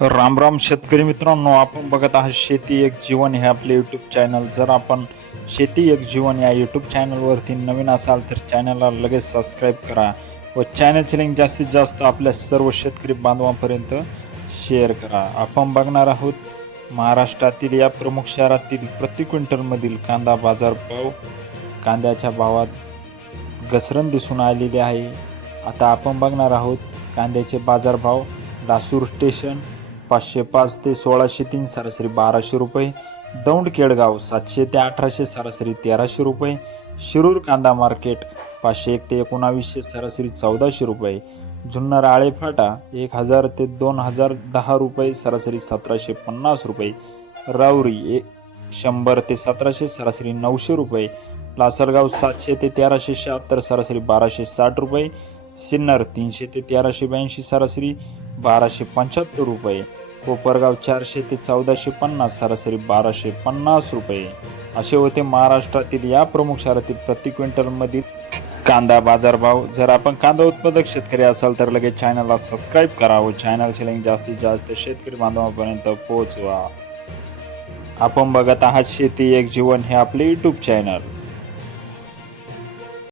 राम राम शेतकरी मित्रांनो, आपण बघत आहात शेती एक जीवन हे आपले यूट्यूब चॅनल. जर आपण शेती एक जीवन या यूट्यूब चॅनलवरती नवीन असाल तर चॅनलला लगेच सबस्क्राईब करा व चॅनलची लिंक जास्तीत जास्त आपल्या सर्व शेतकरी बांधवांपर्यंत शेअर करा. आपण बघणार आहोत महाराष्ट्रातील या प्रमुख शहरातील प्रति क्विंटलमधील कांदा बाजारभाव. कांद्याच्या भावात घसरण दिसून आलेली आहे. आता आपण बघणार आहोत कांद्याचे बाजारभाव. लासूर स्टेशन 505 ते 1603 सरासरी 1200 रुपये. दौंड केडगाव 700 ते 1800 सरासरी 1300 रुपये. शिरूर कांदा मार्केट 501 ते 1900 सरासरी 1400 रुपये. जुन्नर आळेफाटा 1000 ते 2010 रुपये सरासरी 1750 रुपये. राऊरी 100 ते 1700 सरासरी 900 रुपये. लासलगाव 700 ते 1376 सरासरी 1260 रुपये. सिन्नर 300 ते 1382 सरासरी 1275 रुपये. कोपरगाव 400 ते 1450 सरासरी 1250 रुपये. असे होते महाराष्ट्रातील या प्रमुख शहरातील प्रति क्विंटलमधील कांदा बाजारभाव. जर आपण कांदा उत्पादक शेतकरी असाल तर लगेच चॅनलला सबस्क्राईब करा व चॅनलची लिंक जास्तीत जास्त शेतकरी बांधवांपर्यंत पोहोचवा. आपण बघत आहात शेती एक जीवन हे आपले यूट्यूब चॅनल.